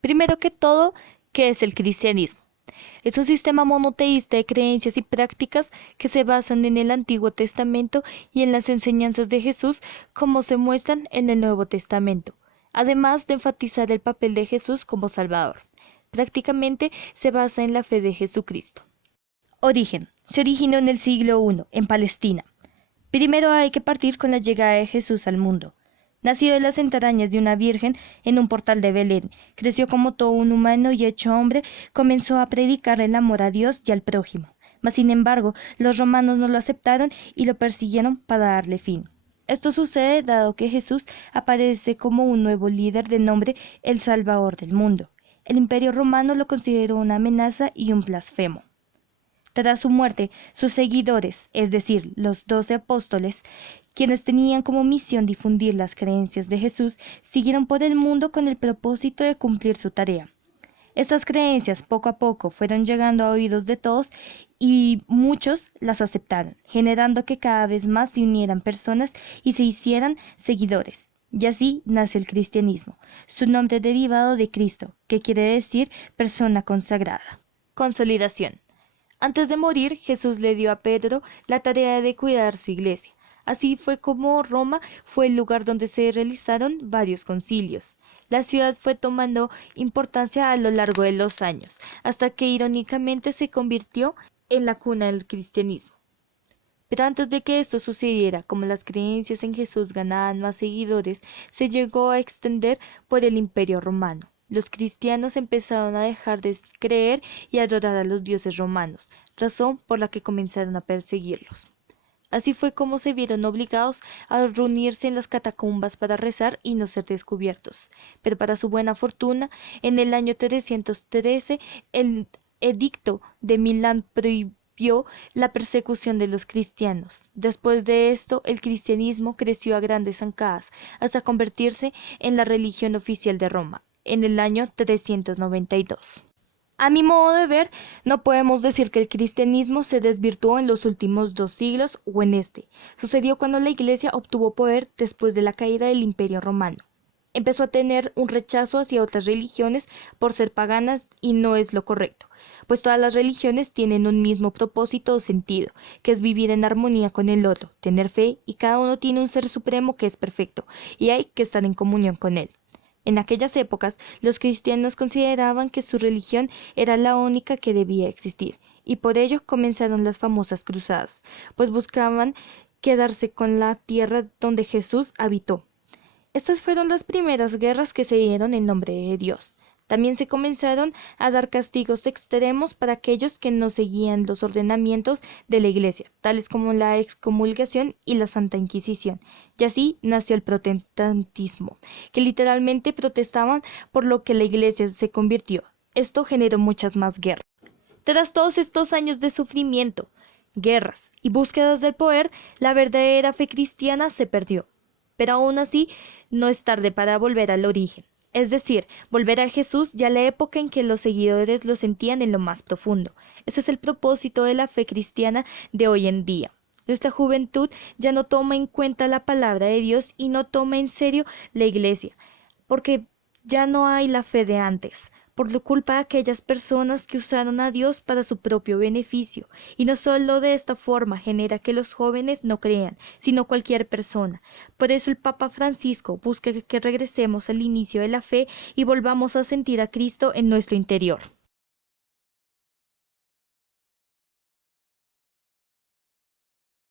Primero que todo, ¿qué es el cristianismo? Es un sistema monoteísta de creencias y prácticas que se basan en el Antiguo Testamento y en las enseñanzas de Jesús como se muestran en el Nuevo Testamento, además de enfatizar el papel de Jesús como Salvador. Prácticamente se basa en la fe de Jesucristo. Origen. Se originó en el siglo I, en Palestina. Primero hay que partir con la llegada de Jesús al mundo. Nacido de las entrañas de una virgen en un portal de Belén, creció como todo un humano y hecho hombre, comenzó a predicar el amor a Dios y al prójimo. Mas sin embargo, los romanos no lo aceptaron y lo persiguieron para darle fin. Esto sucede dado que Jesús aparece como un nuevo líder de nombre el Salvador del mundo. El Imperio romano lo consideró una amenaza y un blasfemo. Tras su muerte, sus seguidores, es decir, los 12 apóstoles, quienes tenían como misión difundir las creencias de Jesús, siguieron por el mundo con el propósito de cumplir su tarea. Estas creencias poco a poco fueron llegando a oídos de todos y muchos las aceptaron, generando que cada vez más se unieran personas y se hicieran seguidores. Y así nace el cristianismo, su nombre derivado de Cristo, que quiere decir persona consagrada. Consolidación. Antes de morir, Jesús le dio a Pedro la tarea de cuidar su iglesia. Así fue como Roma fue el lugar donde se realizaron varios concilios. La ciudad fue tomando importancia a lo largo de los años, hasta que irónicamente se convirtió en la cuna del cristianismo. Pero antes de que esto sucediera, como las creencias en Jesús ganaban más seguidores, se llegó a extender por el Imperio romano. Los cristianos empezaron a dejar de creer y adorar a los dioses romanos, razón por la que comenzaron a perseguirlos. Así fue como se vieron obligados a reunirse en las catacumbas para rezar y no ser descubiertos. Pero para su buena fortuna, en el año 313, el edicto de Milán prohibió la persecución de los cristianos. Después de esto, el cristianismo creció a grandes zancadas, hasta convertirse en la religión oficial de Roma, en el año 392. A mi modo de ver, no podemos decir que el cristianismo se desvirtuó en los últimos 2 siglos o en este. Sucedió cuando la Iglesia obtuvo poder después de la caída del Imperio romano. Empezó a tener un rechazo hacia otras religiones por ser paganas y no es lo correcto, pues todas las religiones tienen un mismo propósito o sentido, que es vivir en armonía con el otro, tener fe y cada uno tiene un ser supremo que es perfecto y hay que estar en comunión con él. En aquellas épocas, los cristianos consideraban que su religión era la única que debía existir, y por ello comenzaron las famosas cruzadas, pues buscaban quedarse con la tierra donde Jesús habitó. Estas fueron las primeras guerras que se dieron en nombre de Dios. También se comenzaron a dar castigos extremos para aquellos que no seguían los ordenamientos de la Iglesia, tales como la excomulgación y la Santa Inquisición. Y así nació el protestantismo, que literalmente protestaban por lo que la Iglesia se convirtió. Esto generó muchas más guerras. Tras todos estos años de sufrimiento, guerras y búsquedas del poder, la verdadera fe cristiana se perdió. Pero aún así, no es tarde para volver al origen, es decir, volver a Jesús y a la época en que los seguidores lo sentían en lo más profundo. Ese es el propósito de la fe cristiana de hoy en día. Nuestra juventud ya no toma en cuenta la palabra de Dios y no toma en serio la iglesia, porque ya no hay la fe de antes, por la culpa de aquellas personas que usaron a Dios para su propio beneficio. Y no solo de esta forma genera que los jóvenes no crean, sino cualquier persona. Por eso el Papa Francisco busca que regresemos al inicio de la fe y volvamos a sentir a Cristo en nuestro interior.